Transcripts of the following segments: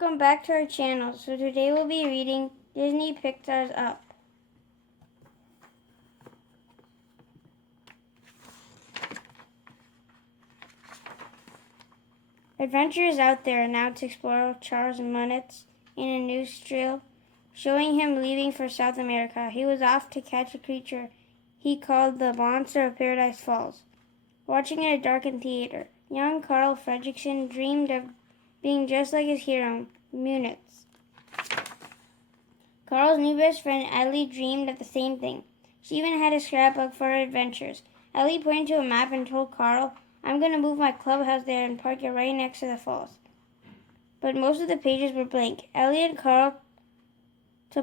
Welcome back to our channel. So today we'll be reading Disney Pixar's Up. Adventurers out there are now to explore Charles Munnets in a new Stierle, showing him leaving for South America. He was off to catch a creature he called the Monster of Paradise Falls. Watching in a darkened theater, young Carl Fredrickson dreamed of being just like his hero, Munitz. Carl's new best friend, Ellie, dreamed of the same thing. She even had a scrapbook for her adventures. Ellie pointed to a map and told Carl, "I'm going to move my clubhouse there and park it right next to the falls." But most of the pages were blank. Ellie and Carl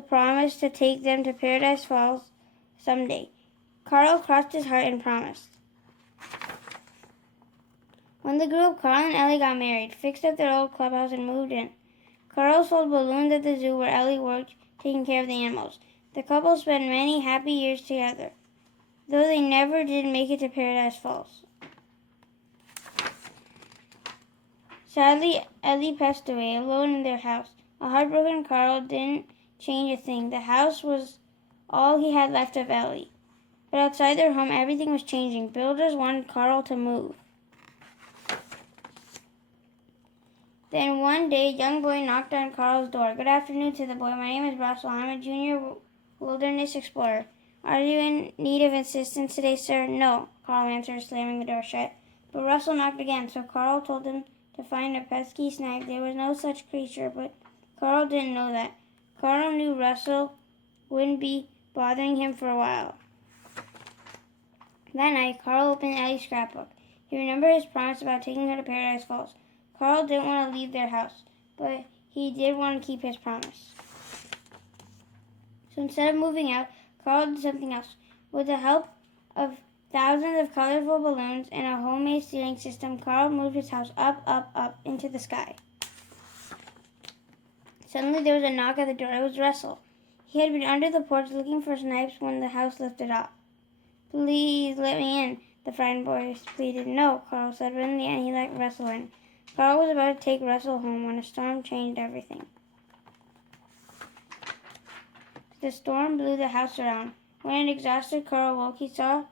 promised to take them to Paradise Falls someday. Carl crossed his heart and promised. When they grew up, Carl and Ellie got married, fixed up their old clubhouse, and moved in. Carl sold balloons at the zoo where Ellie worked, taking care of the animals. The couple spent many happy years together, though they never did make it to Paradise Falls. Sadly, Ellie passed away, alone in their house. A heartbroken Carl didn't change a thing. The house was all he had left of Ellie. But outside their home, everything was changing. Builders wanted Carl to move. Then one day, a young boy knocked on Carl's door. "Good afternoon," said the boy. "My name is Russell. I'm a junior wilderness explorer. Are you in need of assistance today, sir?" "No," Carl answered, slamming the door shut. But Russell knocked again, so Carl told him to find a pesky snag. There was no such creature, but Carl didn't know that. Carl knew Russell wouldn't be bothering him for a while. That night, Carl opened Ellie's scrapbook. He remembered his promise about taking her to Paradise Falls. Carl didn't want to leave their house, but he did want to keep his promise. So instead of moving out, Carl did something else. With the help of thousands of colorful balloons and a homemade ceiling system, Carl moved his house up, up, up into the sky. Suddenly there was a knock at the door. It was Russell. He had been under the porch looking for snipes when the house lifted up. "Please let me in," the frightened boy pleaded. "No," Carl said, but in the end he let Russell in. Carl was about to take Russell home when a storm changed everything. The storm blew the house around. When an exhausted Carl woke, he saw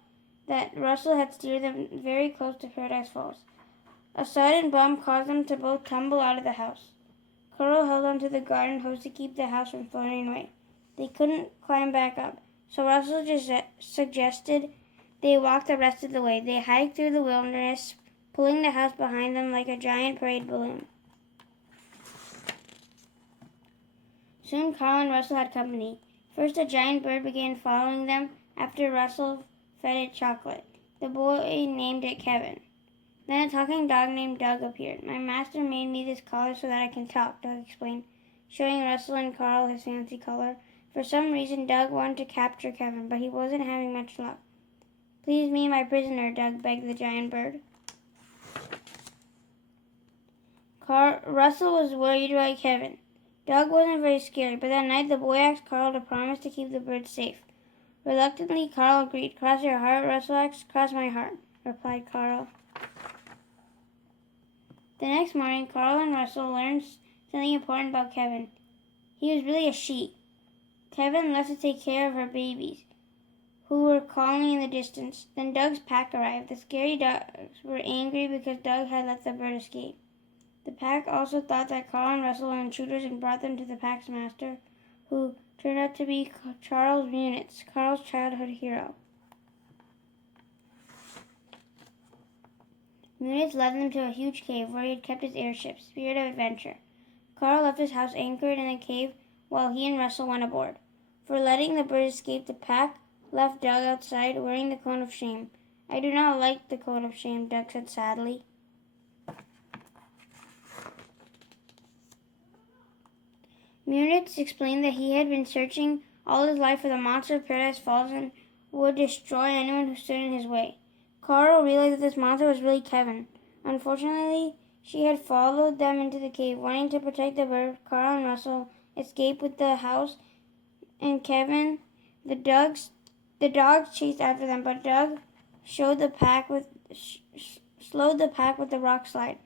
that Russell had steered them very close to Paradise Falls. A sudden bump caused them to both tumble out of the house. Carl held onto the garden hose to keep the house from floating away. They couldn't climb back up, so Russell just suggested they walk the rest of the way. They hiked through the wilderness, pulling the house behind them like a giant parade balloon. Soon Carl and Russell had company. First, a giant bird began following them after Russell fed it chocolate. The boy named it Kevin. Then a talking dog named Doug appeared. "My master made me this collar so that I can talk," Doug explained, showing Russell and Carl his fancy collar. For some reason, Doug wanted to capture Kevin, but he wasn't having much luck. "Please me, my prisoner," Doug begged the giant bird. Russell was worried about Kevin. Doug wasn't very scary, but that night the boy asked Carl to promise to keep the bird safe. Reluctantly, Carl agreed. "Cross your heart," Russell asked. "Cross my heart," replied Carl. The next morning, Carl and Russell learned something important about Kevin. He was really a she. Kevin left to take care of her babies, who were calling in the distance. Then Doug's pack arrived. The scary dogs were angry because Doug had let the bird escape. The pack also thought that Carl and Russell were intruders and brought them to the pack's master, who turned out to be Charles Munitz, Carl's childhood hero. Munitz led them to a huge cave where he had kept his airship, Spirit of Adventure. Carl left his house anchored in the cave while he and Russell went aboard. For letting the bird escape, the pack left Doug outside wearing the cone of shame. "I do not like the cone of shame," Doug said sadly. Munitz explained that he had been searching all his life for the monster of Paradise Falls and would destroy anyone who stood in his way. Carl realized that this monster was really Kevin. Unfortunately, she had followed them into the cave. Wanting to protect the bird, Carl and Russell escaped with the house and Kevin. The dogs chased after them, but Doug slowed the pack with the rock slide.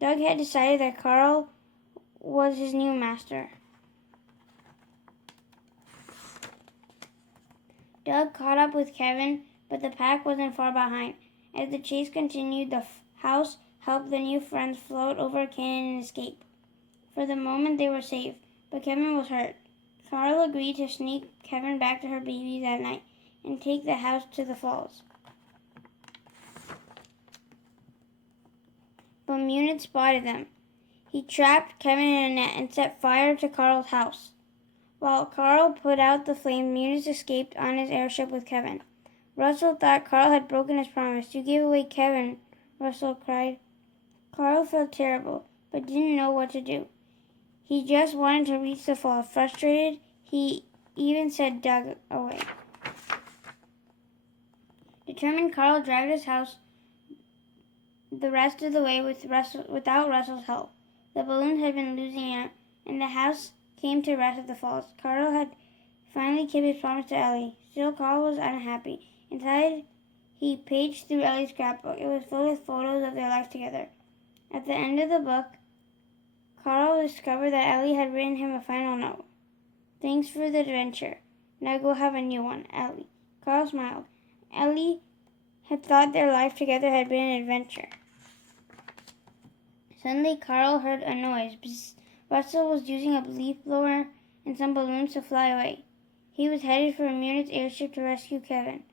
Doug had decided that Carl was his new master. Doug caught up with Kevin, but the pack wasn't far behind. As the chase continued, the house helped the new friends float over a canyon and escape. For the moment, they were safe, but Kevin was hurt. Carl agreed to sneak Kevin back to her babies that night and take the house to the falls. But Munich spotted them. He trapped Kevin in a net and set fire to Carl's house. While Carl put out the flames, Munich escaped on his airship with Kevin. Russell thought Carl had broken his promise. "You gave away Kevin," Russell cried. Carl felt terrible, but didn't know what to do. He just wanted to reach the fall. Frustrated, he even sent Doug away. Determined, Carl dragged his house the rest of the way without Russell's help. The balloons had been losing out, and the house came to rest at the falls. Carl had finally kept his promise to Ellie. Still, Carl was unhappy. Inside, he paged through Ellie's scrapbook. It was filled with photos of their life together. At the end of the book, Carl discovered that Ellie had written him a final note. "Thanks for the adventure. Now go have a new one, Ellie." Carl smiled. Ellie had thought their life together had been an adventure. Suddenly, Carl heard a noise. Bzz. Russell was using a leaf blower and some balloons to fly away. He was headed for Munich's airship to rescue Kevin.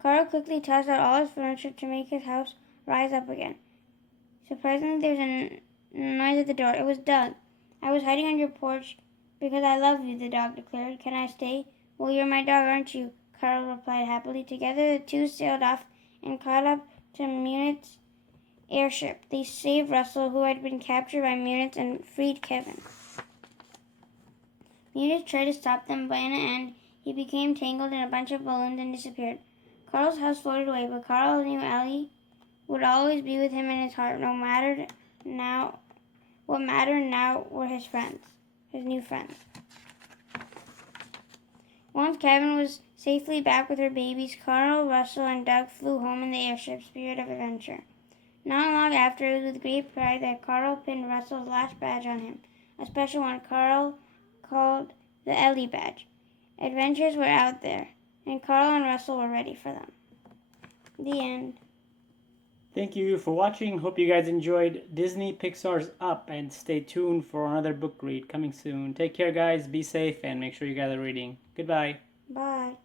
Carl quickly tossed out all his furniture to make his house rise up again. Surprisingly, there was a noise at the door. It was Doug. "I was hiding on your porch because I love you," the dog declared. "Can I stay?" "Well, you're my dog, aren't you?" Carl replied happily. Together, the two sailed off and caught up to Munich's airship. They saved Russell, who had been captured by Munich, and freed Kevin. Munich tried to stop them, but in the end, he became tangled in a bunch of balloons and disappeared. Carl's house floated away, but Carl knew Ellie would always be with him in his heart. What mattered now were his friends, his new friends. Once Kevin was safely back with her babies, Carl, Russell, and Doug flew home in the airship, Spirit of Adventure. Not long after, it was with great pride that Carl pinned Russell's last badge on him, a special one Carl called the Ellie badge. Adventures were out there, and Carl and Russell were ready for them. The end. Thank you for watching. Hope you guys enjoyed Disney Pixar's Up, and stay tuned for another book read coming soon. Take care, guys. Be safe, and make sure you guys are reading. Goodbye. Bye.